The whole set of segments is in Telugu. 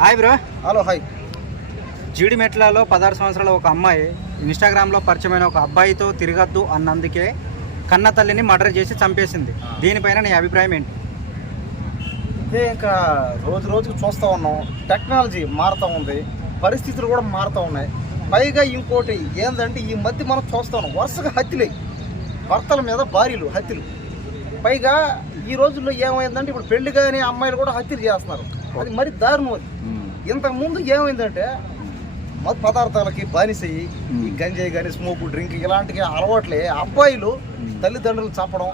Hi bro. Hello hi. జీడిమెట్లలో 16 సంవత్సరాల ఒక అమ్మాయి ఇన్స్టాగ్రామ్లో పరిచయమైన ఒక అబ్బాయితో తిరగద్దు అన్నందుకే కన్న తల్లిని మర్డర్ చేసి చంపేసింది. దీనిపైన నీ అభిప్రాయం ఏంటి? ఇదే ఇంకా రోజు రోజుకు చూస్తూ ఉన్నాం, టెక్నాలజీ మారుతూ ఉంది, పరిస్థితులు కూడా మారుతూ ఉన్నాయి. పైగా ఇంకోటి ఏంటంటే ఈ మధ్య మనం చూస్తూ ఉన్నాం వరుసగా హత్యలే, భర్తల మీద భార్యలు హత్యలు. పైగా ఈ రోజుల్లో ఏమైందంటే ఇప్పుడు పెళ్లి కానీ అమ్మాయిలు కూడా హత్యలు చేస్తున్నారు. అది మరి దారుణం. అది ఇంతకుముందు ఏమైందంటే మత్తు పదార్థాలకి బానిసయ్యి ఈ గంజాయి కానీ స్మోక్ డ్రింక్ ఇలాంటి అలవాట్లే అబ్బాయిలు తల్లిదండ్రులు చంపడం,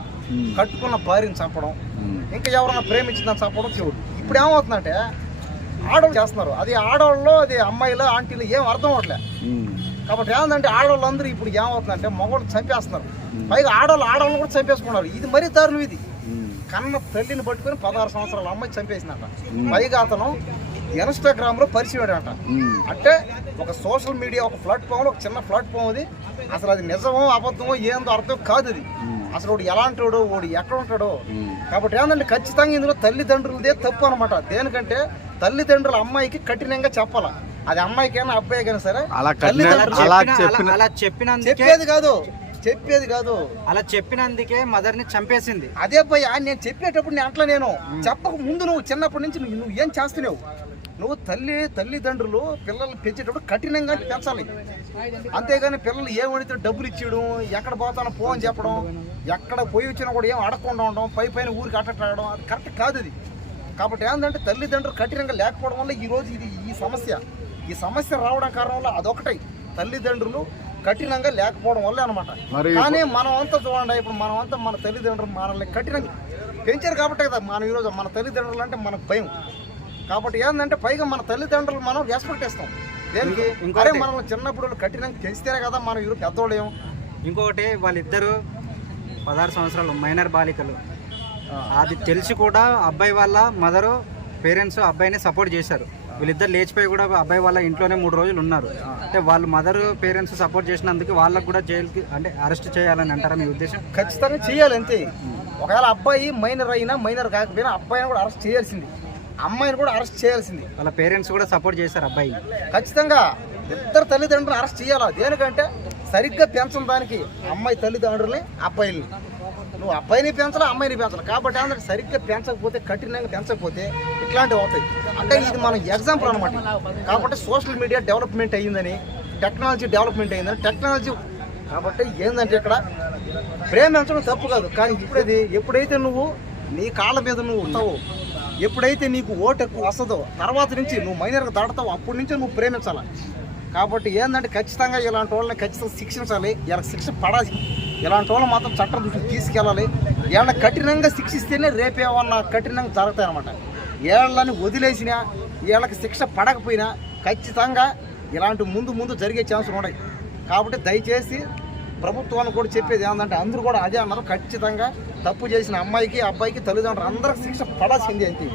కట్టుకున్న భార్యను చంపడం, ఇంకా ఎవరైనా ప్రేమించిందని చంపడం చెవుడు. ఇప్పుడు ఏమవుతుందంటే ఆడవాళ్ళు చేస్తున్నారు. అది ఆడవాళ్ళు, అది అమ్మాయిలు, ఆంటీలు ఏం అర్థం అవట్లే. కాబట్టి ఏంటంటే ఆడవాళ్ళందరూ ఇప్పుడు ఏమవుతుందంటే మగవాళ్ళు చంపేస్తున్నారు. పైగా ఆడవాళ్ళు కూడా చంపేసుకున్నారు. ఇది మరీ దారుణం. ఇది కన్న తల్లిని పట్టుకొని 16 సంవత్సరాల అమ్మాయి చంపేసిందంట. పైగా అతను ఇన్స్టాగ్రామ్లో పరిచయం అంట. అంటే ఒక సోషల్ మీడియా, ఒక ప్లాట్ఫామ్లో, ఒక చిన్న ప్లాట్ఫామ్ అది. అసలు అది నిజమో అబద్ధమో ఏందో అర్థం కాదు. అది అసలు వాడు ఎలాంటి వాడు, వాడు ఎక్కడ ఉంటాడో. కాబట్టి ఏంటంటే ఖచ్చితంగా ఇందులో తల్లిదండ్రులదే తప్పు అనమాట. దేనికంటే తల్లిదండ్రుల అమ్మాయికి కఠినంగా చెప్పాలా. అది అమ్మాయికైనా అబ్బాయికైనా సరే చెప్పేది కాదు. అలా చెప్పినందుకే మదర్ ని చంపేసింది. అదే పోయి నేను చెప్పేటప్పుడు నేను చెప్పక ముందు నువ్వు చిన్నప్పటి నుంచి నువ్వు ఏం చేస్తున్నావు? నువ్వు తల్లిదండ్రులు పిల్లలు పెంచేటప్పుడు కఠినంగా పెంచాలి. అంతేగాని పిల్లలు ఏం వండితే డబ్బులు ఇచ్చేయడం, ఎక్కడ పోతానో పో అని చెప్పడం, ఎక్కడ పోయి వచ్చినా కూడా ఏం అడగకుండా ఉండడం, పైన ఊరికి అట్టడం, అది కరెక్ట్ కాదు. అది కాబట్టి ఏంటంటే తల్లిదండ్రులు కఠినంగా లేకపోవడం వల్ల ఈరోజు ఈ సమస్య రావడం కారణం వల్ల అదొకటై తల్లిదండ్రులు కఠినంగా లేకపోవడం వల్లే అనమాట. కానీ మనం అంతా చూడండి, ఇప్పుడు మనం అంతా మన తల్లిదండ్రులు మనల్ని కఠినంగా పెంచారు కాబట్టి కదా మనం ఈరోజు మన తల్లిదండ్రులు అంటే మనకు భయం. కాబట్టి ఏంటంటే పైగా మన తల్లిదండ్రులు మనం రెస్పెక్ట్ ఇస్తాం. దేనికి? ఇంకోటి మనం చిన్నప్పుడు కఠినంగా పెంచితేనే కదా మనం ఈరోజు పెద్దోళ్ళేం. ఇంకొకటి వాళ్ళిద్దరూ 16 సంవత్సరాలు మైనర్ బాలికలు. అది తెలిసి కూడా అబ్బాయి వాళ్ళ మదరు పేరెంట్స్ అబ్బాయిని సపోర్ట్ చేశారు. వీళ్ళిద్దరు లేచిపోయి కూడా అబ్బాయి వాళ్ళ ఇంట్లోనే 3 రోజులు ఉన్నారు. అంటే వాళ్ళు మదర్ పేరెంట్స్ సపోర్ట్ చేసినందుకు వాళ్ళకు కూడా జైలుకి అంటే అరెస్ట్ చేయాలని అంటారా మీ ఉద్దేశం? ఖచ్చితంగా చేయాలి అంతే. ఒకవేళ అబ్బాయి మైనర్ అయినా మైనర్ కాకపోయినా అబ్బాయిని కూడా అరెస్ట్ చేయాల్సింది, అమ్మాయిని కూడా అరెస్ట్ చేయాల్సింది. వాళ్ళ పేరెంట్స్ కూడా సపోర్ట్ చేశారు అబ్బాయి. ఖచ్చితంగా ఇద్దరు తల్లిదండ్రులు అరెస్ట్ చేయాలా. దేనికంటే సరిగ్గా పెంచడం దానికి అమ్మాయి తల్లిదండ్రులని అబ్బాయిని. నువ్వు అబ్బాయిని పెంచాలి, అమ్మాయిని పెంచాలి. కాబట్టి అందరికి సరిగ్గా పెంచకపోతే, కఠినంగా పెంచకపోతే ఇట్లాంటివి అవుతాయి. అంటే ఇది మన ఎగ్జాంపుల్ అనమాట. కాబట్టి సోషల్ మీడియా డెవలప్మెంట్ అయ్యిందని, టెక్నాలజీ డెవలప్మెంట్ అయ్యిందని, టెక్నాలజీ కాబట్టి ఏంటంటే ఇక్కడ ప్రేమించడం తప్పు కాదు. కానీ ఎప్పుడైతే నువ్వు నీ కాళ్ళ మీద నువ్వు ఉంటావో, ఎప్పుడైతే నీకు ఓటు వస్తుందో, తర్వాత నుంచి నువ్వు మైనర్గా దాటుతావో అప్పటి నుంచి నువ్వు ప్రేమించాలి. కాబట్టి ఏంటంటే ఖచ్చితంగా ఇలాంటి వాళ్ళని ఖచ్చితంగా శిక్షించాలి. ఇలా శిక్ష పడాలి. ఇలాంటి వాళ్ళు మాత్రం చట్టం దృష్టికి తీసుకెళ్ళాలి. వీళ్ళని కఠినంగా శిక్షిస్తేనే రేపేమన్నా కఠినంగా జరుగుతాయి అనమాట. వీళ్ళని వదిలేసినా, వీళ్ళకి శిక్ష పడకపోయినా ఖచ్చితంగా ఇలాంటి ముందు జరిగే ఛాన్సులు ఉన్నాయి. కాబట్టి దయచేసి ప్రభుత్వాన్ని కూడా చెప్పేది ఏంటంటే అందరూ కూడా అదే అన్నారు. ఖచ్చితంగా తప్పు చేసిన అమ్మాయికి, అబ్బాయికి, తల్లిదండ్రులు అందరికి శిక్ష పడాల్సింది అంతే.